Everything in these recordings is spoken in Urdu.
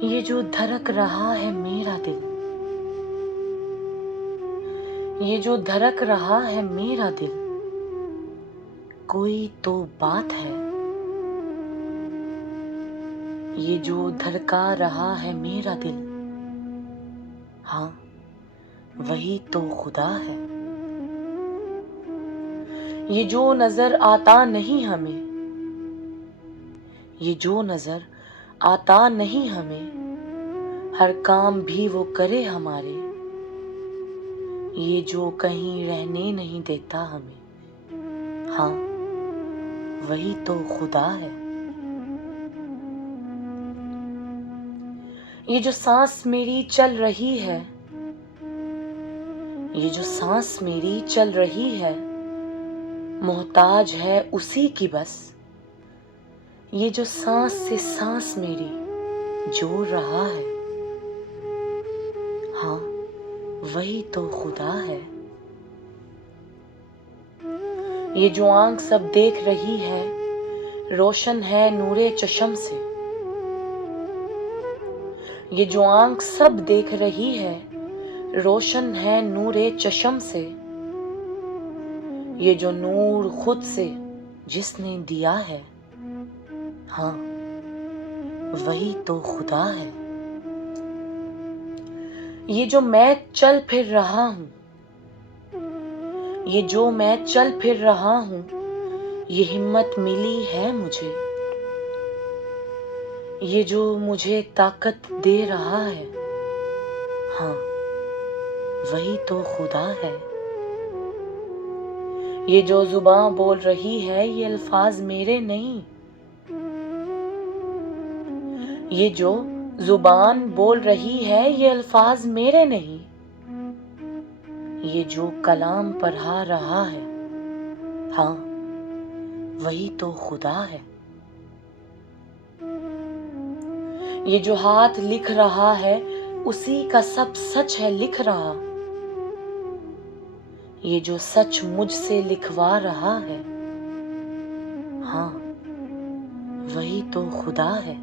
یہ جو دھڑک رہا ہے میرا دل، یہ جو دھڑک رہا ہے میرا دل، کوئی تو بات ہے۔ یہ جو دھڑکا رہا ہے میرا دل، ہاں وہی تو خدا ہے۔ یہ جو نظر آتا نہیں ہمیں، یہ جو نظر آتا نہیں ہمیں، ہر کام بھی وہ کرے ہمارے، یہ جو کہیں رہنے نہیں دیتا ہمیں، ہاں وہی تو خدا ہے۔ یہ جو سانس میری چل رہی ہے، یہ جو سانس میری چل رہی ہے، محتاج ہے اسی کی بس۔ یہ جو سانس سے سانس میری جوڑ رہا ہے، ہاں وہی تو خدا ہے۔ یہ جو آنکھ سب دیکھ رہی ہے، روشن ہے نور چشم سے۔ یہ جو آنکھ سب دیکھ رہی ہے، روشن ہے نور چشم سے۔ یہ جو نور خود سے جس نے دیا ہے، ہاں وہی تو خدا ہے۔ یہ جو میں چل پھر رہا ہوں، یہ جو میں چل پھر رہا ہوں، یہ ہمت ملی ہے مجھے۔ یہ جو مجھے طاقت دے رہا ہے، ہاں وہی تو خدا ہے۔ یہ جو زباں بول رہی ہے، یہ الفاظ میرے نہیں۔ یہ جو زبان بول رہی ہے، یہ الفاظ میرے نہیں۔ یہ جو کلام پڑھا رہا ہے، ہاں وہی تو خدا ہے۔ یہ جو ہاتھ لکھ رہا ہے، اسی کا سب سچ ہے لکھ رہا۔ یہ جو سچ مجھ سے لکھوا رہا ہے، ہاں وہی تو خدا ہے۔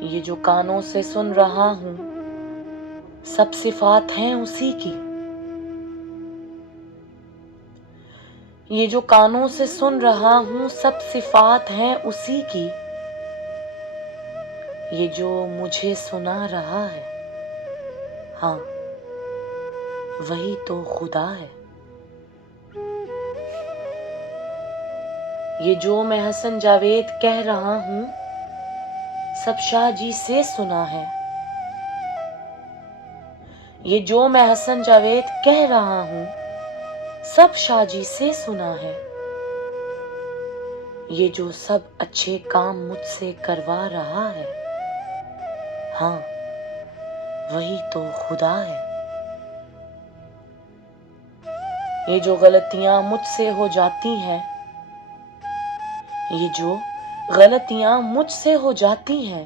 یہ جو کانوں سے سن رہا ہوں، سب صفات ہیں اسی کی۔ یہ جو کانوں سے سن رہا ہوں، سب صفات ہیں اسی کی۔ یہ جو مجھے سنا رہا ہے، ہاں وہی تو خدا ہے۔ یہ جو میں حسن جاوید کہہ رہا ہوں، سب شاہ جی سے سنا ہے۔ یہ جو میں حسن جاوید کہہ رہا ہوں، سب شاہ جی سے سنا ہے۔ یہ جو سب اچھے کام مجھ سے کروا رہا ہے، ہاں وہی تو خدا ہے۔ یہ جو غلطیاں مجھ سے ہو جاتی ہیں، یہ جو غلطیاں مجھ سے ہو جاتی ہیں،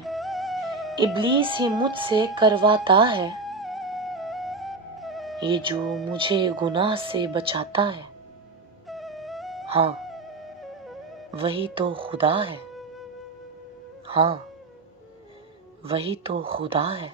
ابلیس ہی مجھ سے کرواتا ہے۔ یہ جو مجھے گناہ سے بچاتا ہے، ہاں وہی تو خدا ہے، ہاں وہی تو خدا ہے۔